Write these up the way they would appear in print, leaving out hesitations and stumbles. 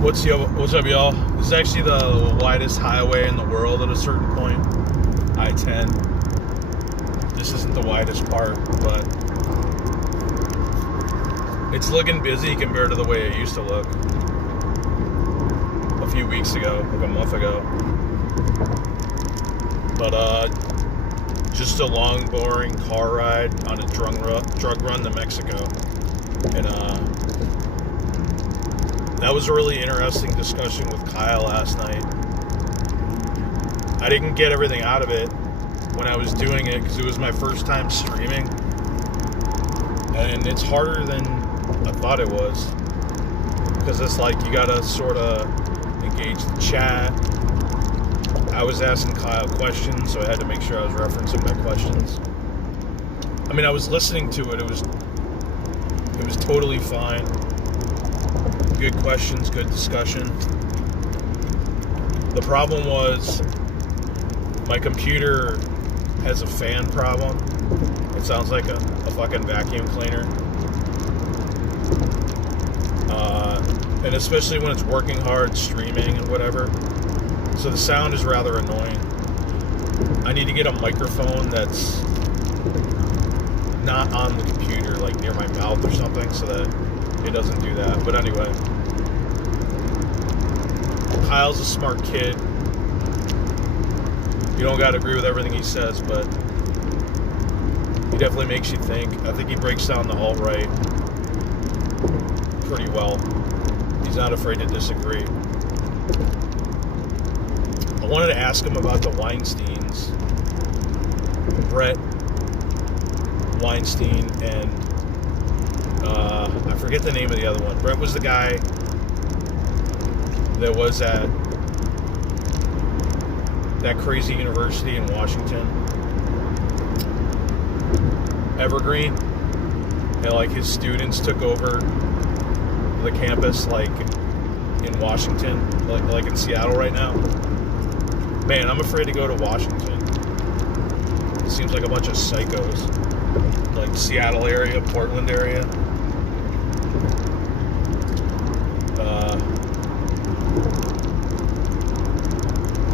What's up, y'all? This is actually the widest highway in the world at a certain point. I-10. This isn't the widest part, but it's looking busy compared to the way it used to look a few weeks ago, like a month ago. But just a long, boring car ride on a drug run to Mexico, and that was a really interesting discussion with Kyle last night. I didn't get everything out of it when I was doing it because it was my first time streaming. And it's harder than I thought it was. Because it's like you gotta sort of engage the chat. I was asking Kyle questions, so I had to make sure I was referencing my questions. I mean, I was listening to it. It was totally fine. Good questions, good discussion. The problem was my computer has a fan problem. It sounds like a fucking vacuum cleaner. And especially when it's working hard, streaming and whatever. So the sound is rather annoying. I need to get a microphone that's not on the computer, like near my mouth or something, so that it doesn't do that. But anyway, Kyle's a smart kid. You don't gotta agree with everything he says, but he definitely makes you think. I think he breaks down the alt-right pretty well. He's not afraid to disagree. I wanted to ask him about the Weinsteins. Brett Weinstein and I forget the name of the other one. Brett was the guy that was at that crazy university in Washington, Evergreen, and like his students took over the campus, like in Washington, like in Seattle right now. Man, I'm afraid to go to Washington. It seems like a bunch of psychos, like Seattle area, Portland area.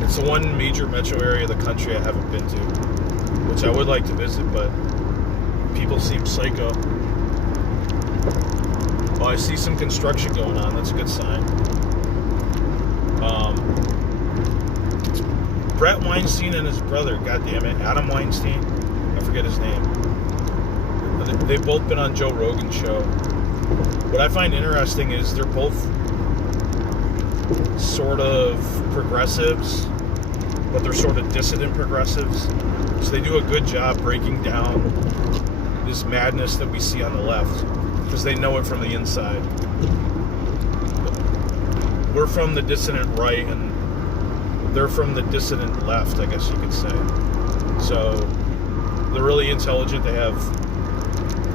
It's the one major metro area of the country I haven't been to, which I would like to visit, but people seem psycho. Oh, I see some construction going on. That's a good sign. Brett Weinstein and his brother, goddammit, Adam Weinstein, I forget his name. They've both been on Joe Rogan's show. What I find interesting is they're both sort of progressives, but they're sort of dissident progressives. So they do a good job breaking down this madness that we see on the left, because they know it from the inside. We're from the dissident right, and they're from the dissident left, I guess you could say. So they're really intelligent. They have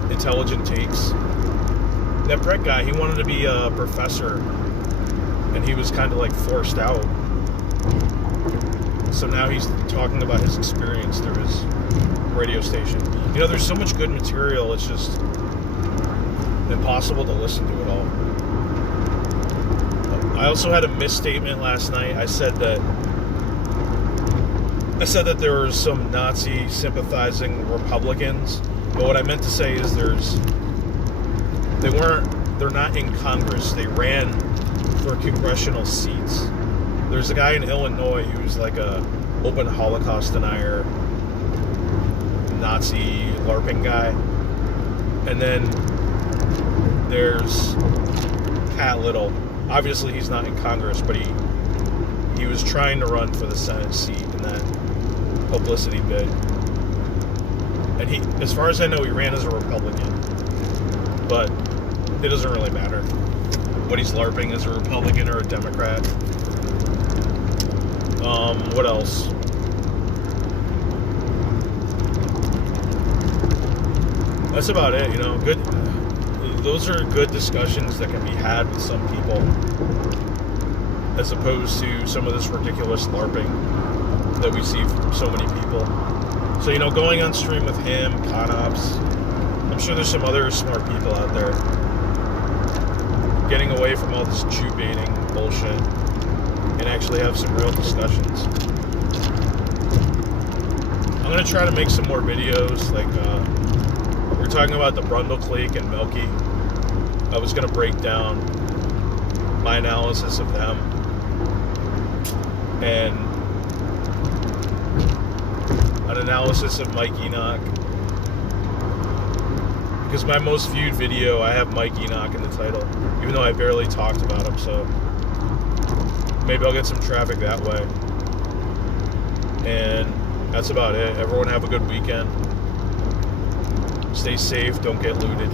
intelligent takes. That Brett guy, he wanted to be a professor, and he was kind of like forced out. So now he's talking about his experience through his radio station. You know, there's so much good material, it's just impossible to listen to it all. I also had a misstatement last night. I said that there were some Nazi sympathizing Republicans, but what I meant to say is they're not in Congress. They ran for congressional seats. There's a guy in Illinois who's like a open Holocaust denier, Nazi LARPing guy. And then there's Pat Little. Obviously he's not in Congress, but he was trying to run for the Senate seat in that publicity bid. And he, as far as I know, he ran as a Republican. But it doesn't really matter what he's LARPing as a Republican or a Democrat. What else? That's about it, you know. Good. Those are good discussions that can be had with some people, as opposed to some of this ridiculous LARPing that we see from so many people. So, you know, going on stream with him, Conops, I'm sure there's some other smart people out there. getting away from all this Jew baiting bullshit and actually have some real discussions. I'm gonna try to make some more videos. Like we're talking about the Brundlecleek and Melky. I was gonna break down my analysis of them and an analysis of Mike Enoch, because my most viewed video, I have Mike Enoch in the title, even though I barely talked about him, so maybe I'll get some traffic that way. And that's about it. Everyone have a good weekend. Stay safe, don't get looted.